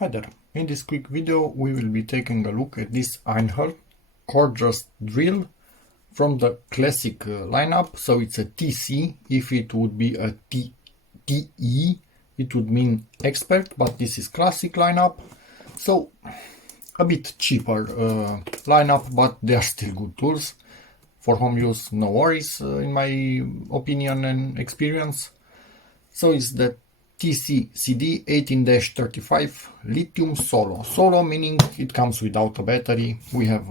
Hi there, in this quick video we will be taking a look at this EINHELL Cordless Drill from the classic lineup. So it's a TC. If it would be a TE it would mean expert, but this is classic lineup, so a bit cheaper lineup, but they are still good tools for home use, no worries in my opinion and experience. So it's the TC-CD 18-35 Lithium Solo. Solo meaning it comes without a battery. We have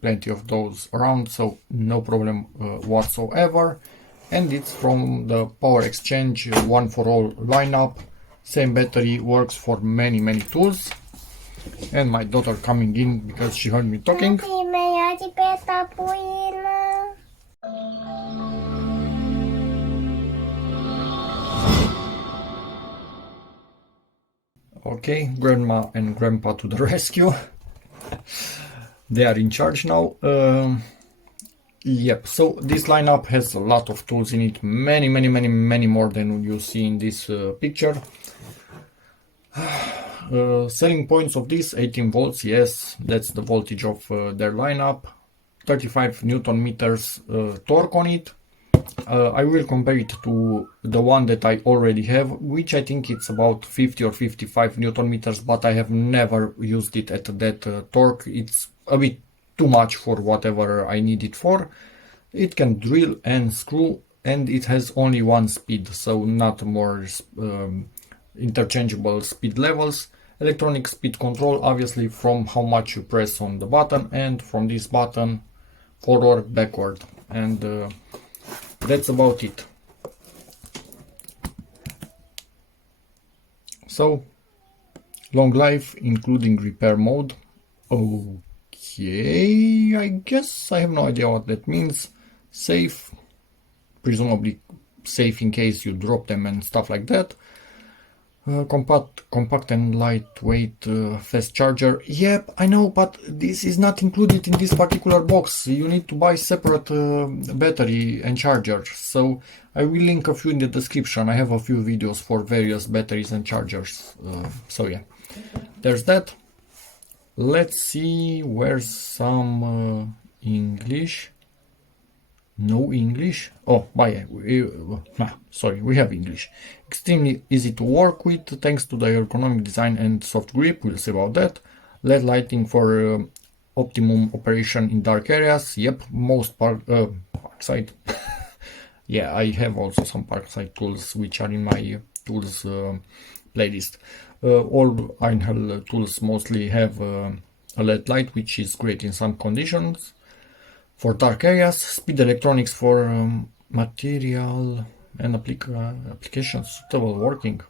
plenty of those around, so no problem whatsoever. And it's from the Power Exchange One for All lineup. Same battery, works for many tools. And my daughter coming in because she heard me talking. Okay, grandma and grandpa to the rescue. They are in charge now. Yep, so this lineup has a lot of tools in it, many more than you see in this picture. Selling points of this: 18 volts, yes, that's the voltage of their lineup. 35 Newton meters torque on it. I will compare it to the one that I already have, which I think it's about 50 or 55 Newton meters, but I have never used it at that torque. It's a bit too much for whatever I need it for. It can drill and screw, and it has only one speed, so not more interchangeable speed levels. Electronic speed control, obviously, from how much you press on the button, and from this button forward, backward, and that's about it. So, long life, including repair mode. Okay, I guess I have no idea what that means. Safe, presumably safe in case you drop them and stuff like that. Compact and lightweight, fast charger. Yep, I know, but this is not included in this particular box. You need to buy separate battery and charger. So I will link a few in the description. I have a few videos for various batteries and chargers. So yeah, there's that. Let's see, where's some English. No English? Oh, sorry, we have English. Extremely easy to work with thanks to the ergonomic design and soft grip. We'll see about that. LED lighting for optimum operation in dark areas. Yep, most parkside. Yeah, I have also some parkside tools which are in my tools playlist. All EINHELL tools mostly have a LED light, which is great in some conditions. For dark areas, speed electronics for material and applications suitable working.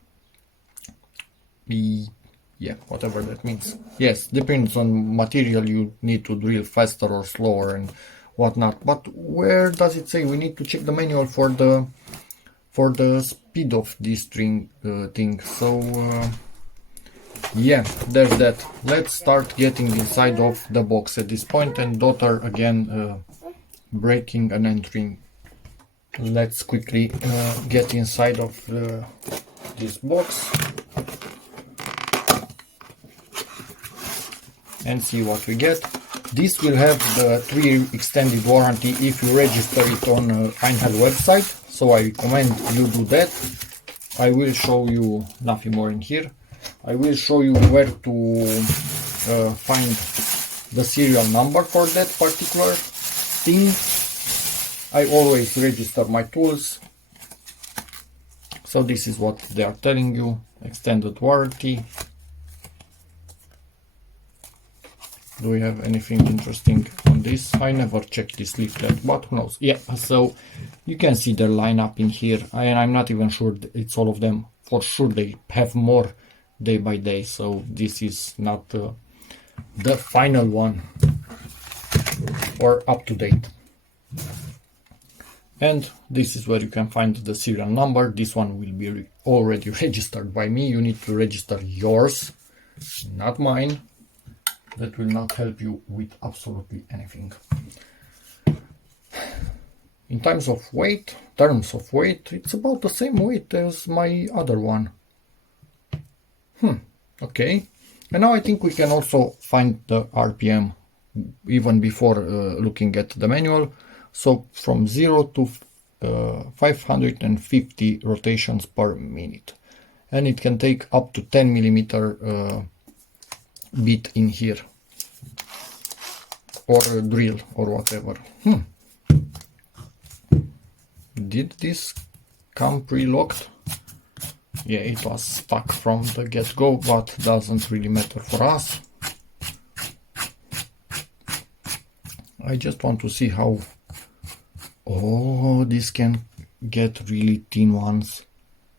Yeah, whatever that means. Yes, depends on material, you need to drill faster or slower and whatnot. But where does it say? We need to check the manual for the speed of this thing. So yeah, there's that. Let's start getting inside of the box at this point, and daughter again breaking and entering. Let's quickly get inside of this box and see what we get. This will have the 3-year extended warranty if you register it on EINHELL website, so I recommend you do that. I will show you nothing more in here. I will show you where to find the serial number for that particular thing. I always register my tools. So this is what they are telling you. Extended warranty. Do we have anything interesting on this? I never checked this leaflet, but who knows. Yeah, so you can see their lineup in here, and I'm not even sure it's all of them. For sure they have more day by day, so this is not the final one or up to date. And this is where you can find the serial number. This one will be already registered by me. You need to register yours, not mine. That will not help you with absolutely anything. In terms of weight, it's about the same weight as my other one. Okay, and now I think we can also find the RPM even before looking at the manual. So from 0 to 550 rotations per minute, and it can take up to 10 millimeter bit in here, or a drill or whatever. Did this come pre-locked? Yeah, it was stuck from the get-go, but doesn't really matter for us. I just want to see how... Oh, this can get really thin ones.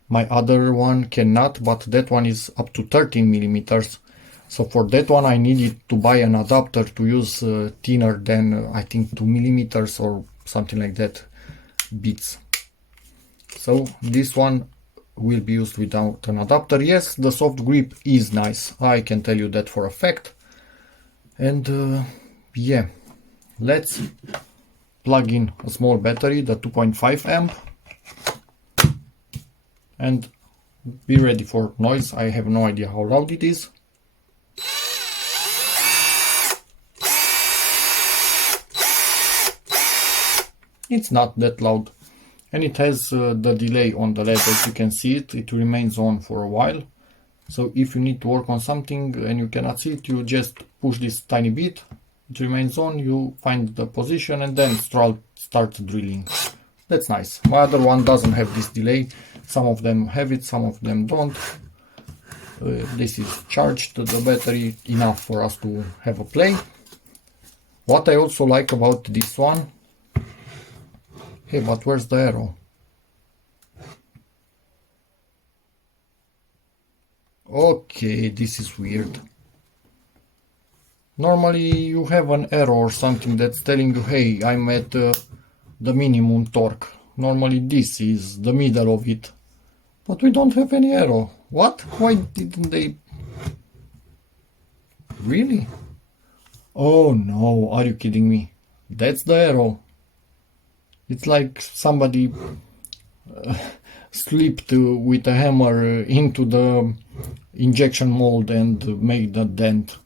My other one cannot, but that one is up to 13 millimeters. So for that one I needed to buy an adapter to use thinner than I think 2 millimeters or something like that bits. So this one will be used without an adapter. Yes, the soft grip is nice, I can tell you that for a fact. And yeah, let's plug in a small battery, the 2.5 amp, and be ready for noise. I have no idea how loud it is. It's not that loud, and it has the delay on the LED. As you can see it remains on for a while. So if you need to work on something and you cannot see it, you just push this tiny bit, it remains on, you find the position and then start drilling. That's nice. My other one doesn't have this delay. Some of them have it, some of them don't. This is charged, the battery, enough for us to have a play. What I also like about this one... Hey, but where's the arrow? Okay, this is weird. Normally you have an arrow or something that's telling you, hey, I'm at the minimum torque. Normally this is the middle of it. But we don't have any arrow. What? Why didn't they... Really? Oh no, are you kidding me? That's the arrow. It's like somebody slipped with a hammer into the injection mold and made a dent.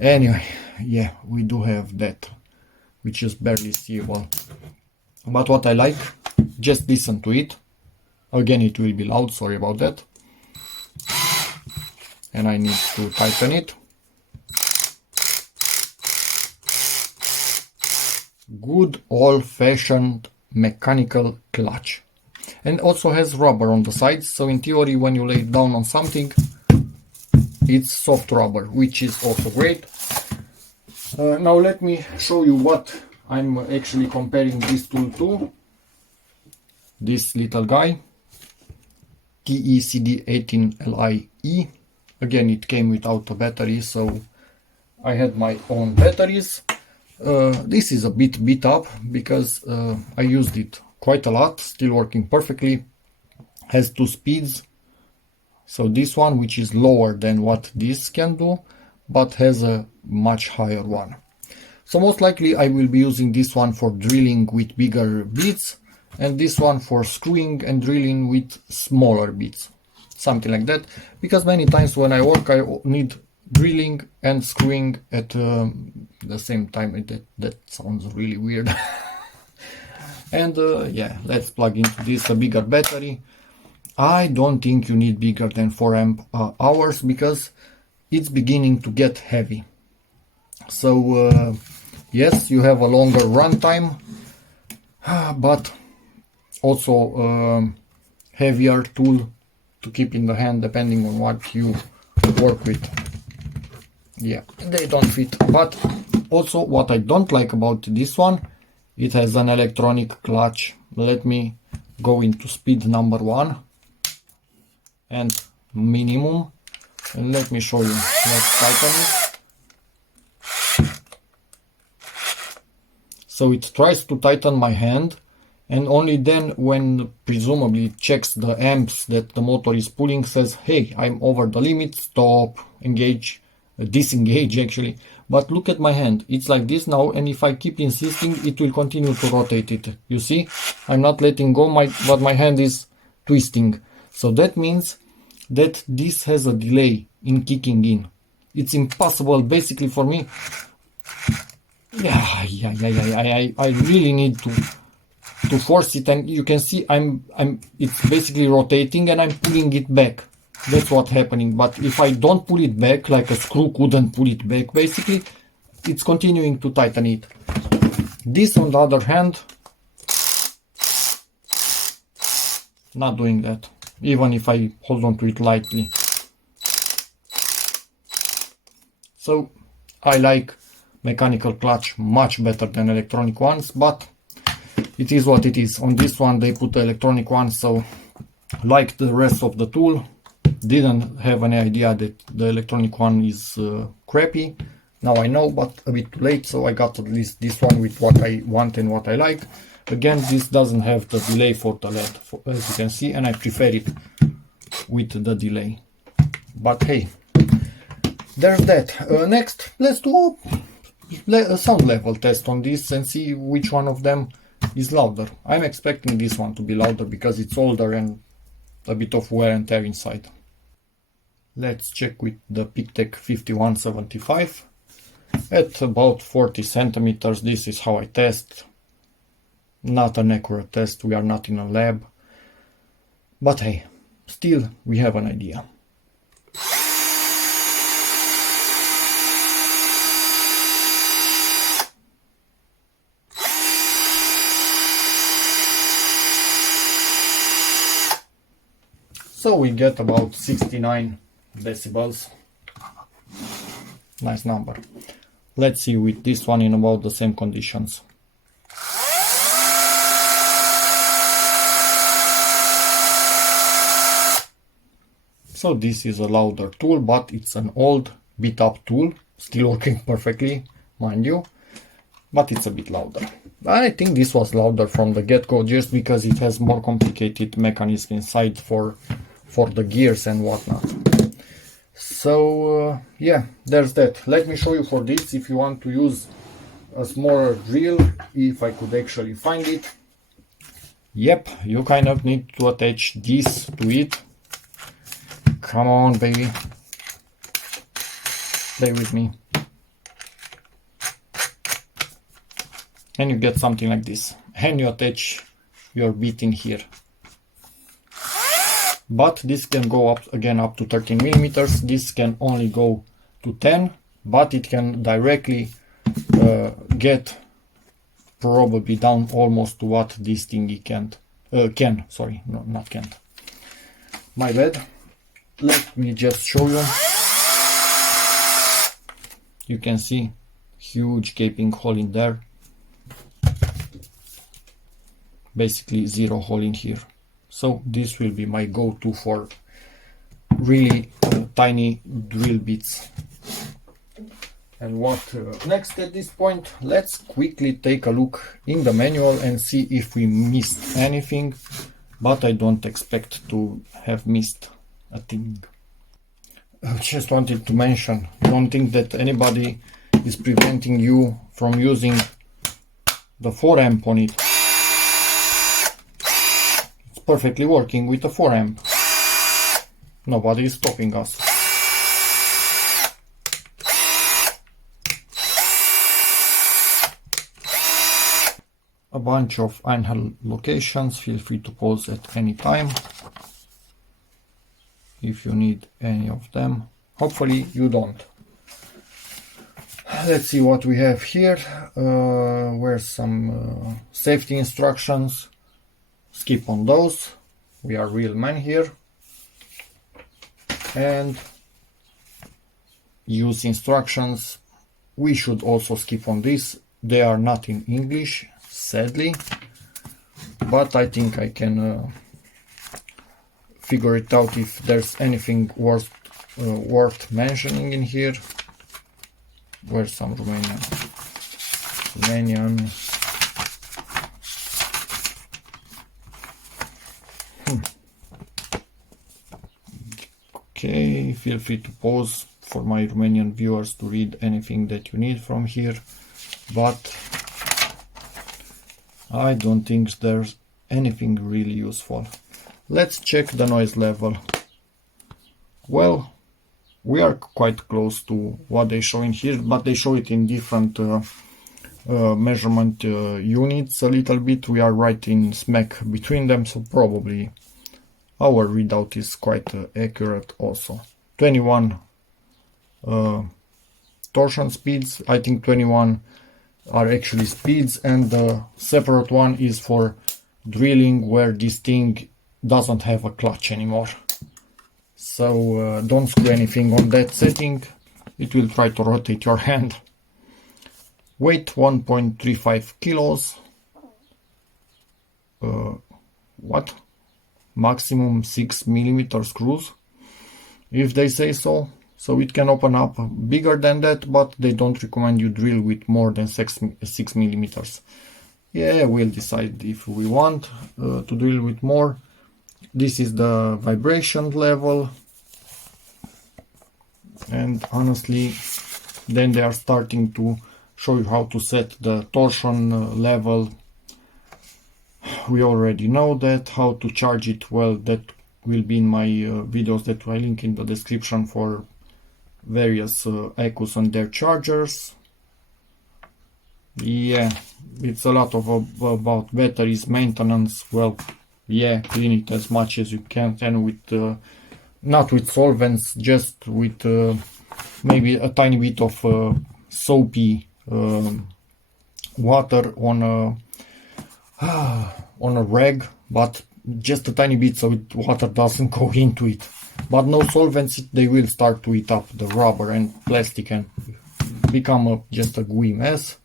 Anyway, yeah, we do have that, which is barely seeable. But what I like, just listen to it. Again, it will be loud, sorry about that. And I need to tighten it. Good old-fashioned mechanical clutch. And also has rubber on the sides, so in theory when you lay it down on something, it's soft rubber, which is also great. Now let me show you what I'm actually comparing this tool to. This little guy, TC-CD 18LIE. Again, it came without a battery, so I had my own batteries. This is a bit beat up because I used it quite a lot, still working perfectly. Has 2 speeds. So this one, which is lower than what this can do, but has a much higher one. So most likely I will be using this one for drilling with bigger bits, and this one for screwing and drilling with smaller bits. Something like that, because many times when I work I need drilling and screwing at the same time. That sounds really weird. And yeah, let's plug into this a bigger battery. I don't think you need bigger than 4 amp hours because it's beginning to get heavy. So yes, you have a longer runtime, but also heavier tool to keep in the hand depending on what you work with. Yeah, they don't fit. But also what I don't like about this one, it has an electronic clutch. Let me go into speed number 1 and minimum, and let me show you. Let's tighten it. So it tries to tighten my hand, and only then when presumably it checks the amps that the motor is pulling, says, hey, I'm over the limit, stop, engage, disengage actually. But look at my hand, it's like this now, and if I keep insisting, it will continue to rotate it. You see, I'm not letting go, but my hand is twisting. So that means that this has a delay in kicking in. It's impossible basically for me. I really need to force it, and you can see it's basically rotating and I'm pulling it back. That's what's happening. But if I don't pull it back, like a screw couldn't pull it back, basically it's continuing to tighten it. This, on the other hand, not doing that, even if I hold on to it lightly. So I like mechanical clutch much better than electronic ones, but it is what it is. On this one they put the electronic one, so like the rest of the tool, didn't have any idea that the electronic one is crappy. Now I know, but a bit too late, so I got at least this one with what I want and what I like. Again, this doesn't have the delay for the LED, as you can see, and I prefer it with the delay. But hey, there's that. Next, let's do a sound level test on this and see which one of them is louder. I'm expecting this one to be louder because it's older and a bit of wear and tear inside. Let's check with the Pictec 5175. At about 40 centimeters, this is how I test. Not an accurate test, we are not in a lab. But hey, still we have an idea. So we get about 69 decibels. Nice number. Let's see with this one in about the same conditions. So this is a louder tool, but it's an old beat up tool, still working perfectly, mind you, but it's a bit louder. I think this was louder from the get-go just because it has more complicated mechanism inside for the gears and whatnot. So yeah, there's that. Let me show you for this, if you want to use a smaller drill, if I could actually find it. Yep, you kind of need to attach this to it. Come on, baby. Play with me. And you get something like this. And you attach your bit in here. But this can go up again up to 13 millimeters. This can only go to 10, but it can directly get probably down almost to what this thingy can. Sorry, no, not can't. My bad. Let me just show you. You can see huge gaping hole in there. Basically zero hole in here. So this will be my go-to for really tiny drill bits. And what next at this point? Let's quickly take a look in the manual and see if we missed anything, but I don't expect to have missed a thing. I just wanted to mention, don't think that anybody is preventing you from using the 4 amp on it. Perfectly working with a 4 amp. Nobody is stopping us. A bunch of EINHELL locations, feel free to pause at any time if you need any of them. Hopefully you don't. Let's see what we have here. Where's some safety instructions? Skip on those, we are real men here. And use instructions, we should also skip on this. They are not in English, sadly, but I think I can figure it out if there's anything worth mentioning in here. Where's some Romanian. Okay, feel free to pause for my Romanian viewers to read anything that you need from here, but I don't think there's anything really useful. Let's check the noise level. Well, we are quite close to what they show in here, but they show it in different measurement units a little bit. We are right in smack between them, so probably our readout is quite accurate also. 21 torsion speeds. I think 21 are actually speeds, and the separate one is for drilling where this thing doesn't have a clutch anymore. So don't screw anything on that setting, it will try to rotate your hand. Weight 1.35 kilos. What? Maximum 6mm screws, if they say so. So it can open up bigger than that, but they don't recommend you drill with more than 6mm. Yeah, we'll decide if we want to drill with more. This is the vibration level. And honestly, then they are starting to show you how to set the torsion level. We already know that. How to charge it, well, that will be in my videos that I link in the description for various Ecus and their chargers. Yeah, it's a lot of about batteries, maintenance. Well, yeah, clean it as much as you can, and with not with solvents, just with maybe a tiny bit of soapy water on a rag, but just a tiny bit so water doesn't go into it. But no solvents, they will start to eat up the rubber and plastic and become just a gooey mess.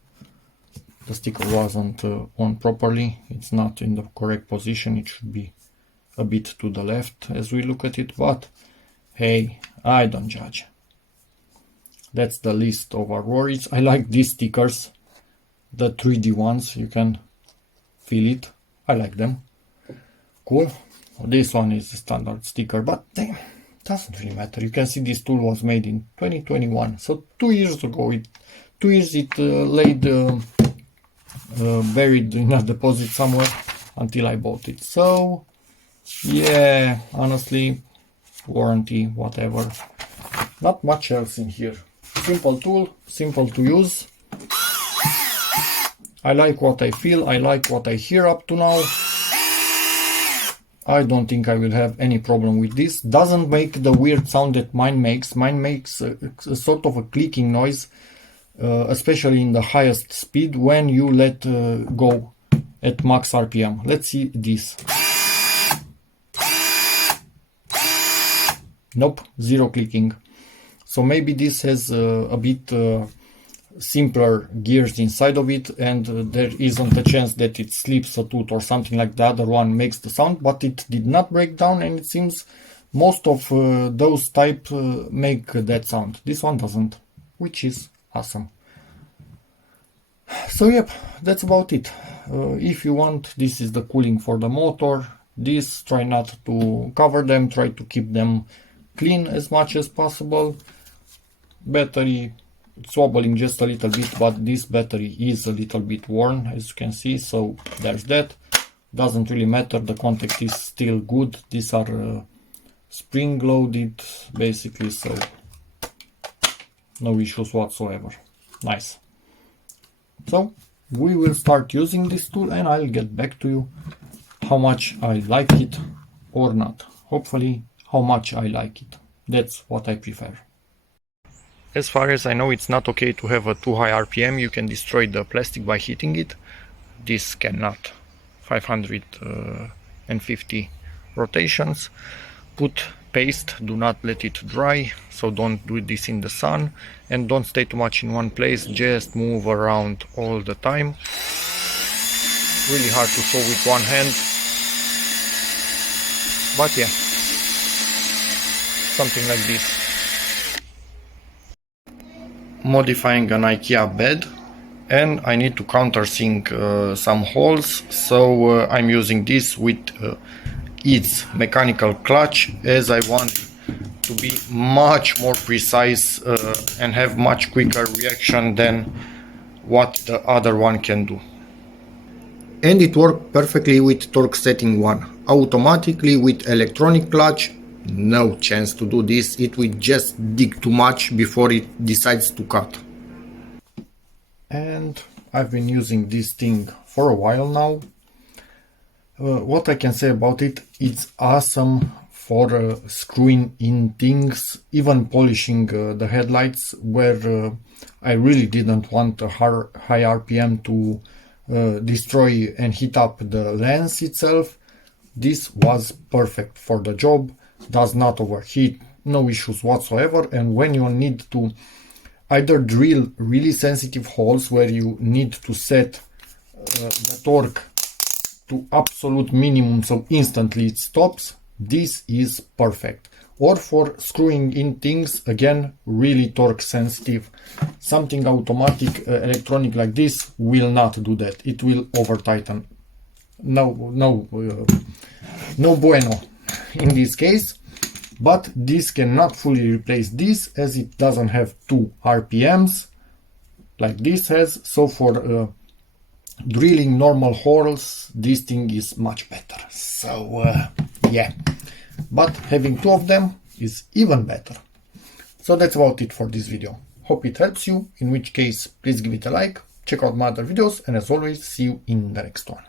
The sticker wasn't on properly, it's not in the correct position, it should be a bit to the left as we look at it, but hey, I don't judge. That's the least of our worries. I like these stickers, the 3D ones, you can feel it, I like them. Cool. This one is the standard sticker, but it doesn't really matter. You can see this tool was made in 2021, so 2 years ago. 2 years it laid buried in a deposit somewhere until I bought it. So yeah, honestly, warranty, whatever. Not much else in here. Simple tool, simple to use. I like what I feel, I like what I hear up to now. I don't think I will have any problem with this. Doesn't make the weird sound that mine makes. Mine makes a sort of a clicking noise, especially in the highest speed when you let go at max RPM. Let's see this. Nope, zero clicking. So maybe this has a bit simpler gears inside of it, and there isn't a chance that it slips a tooth or something like the other one makes the sound, but it did not break down, and it seems most of those type make that sound. This one doesn't, which is awesome. So yep, that's about it. If you want, this is the cooling for the motor. This, try not to cover them, try to keep them clean as much as possible. Battery, it's wobbling just a little bit, but this battery is a little bit worn, as you can see, so there's that. Doesn't really matter, the contact is still good. These are spring loaded basically, so no issues whatsoever. Nice. So we will start using this tool, and I'll get back to you how much I like it or not. Hopefully how much I like it. That's what I prefer. As far as I know, it's not okay to have a too high RPM. You can destroy the plastic by heating it. This cannot. 550 rotations. Put paste, do not let it dry, so don't do this in the sun, and don't stay too much in one place, just move around all the time. Really hard to sew with one hand, but yeah, something like this. Modifying an IKEA bed, and I need to countersink some holes, so I'm using this with its mechanical clutch, as I want to be much more precise and have much quicker reaction than what the other one can do. And it worked perfectly with torque setting 1. Automatically with electronic clutch, no chance to do this. It will just dig too much before it decides to cut. And I've been using this thing for a while now. What I can say about it, it's awesome for screwing in things, even polishing the headlights, where I really didn't want a high RPM to destroy and heat up the lens itself. This was perfect for the job, does not overheat, no issues whatsoever. And when you need to either drill really sensitive holes where you need to set the torque to absolute minimum so instantly it stops, this is perfect. Or for screwing in things, again, really torque sensitive. Something automatic electronic like this will not do that. It will over tighten. No bueno in this case. But this cannot fully replace this, as it doesn't have 2 RPMs like this has. So for drilling normal holes, this thing is much better. So yeah, but having 2 of them is even better. So that's about it for this video. Hope it helps you, in which case please give it a like, check out my other videos, and as always, see you in the next one.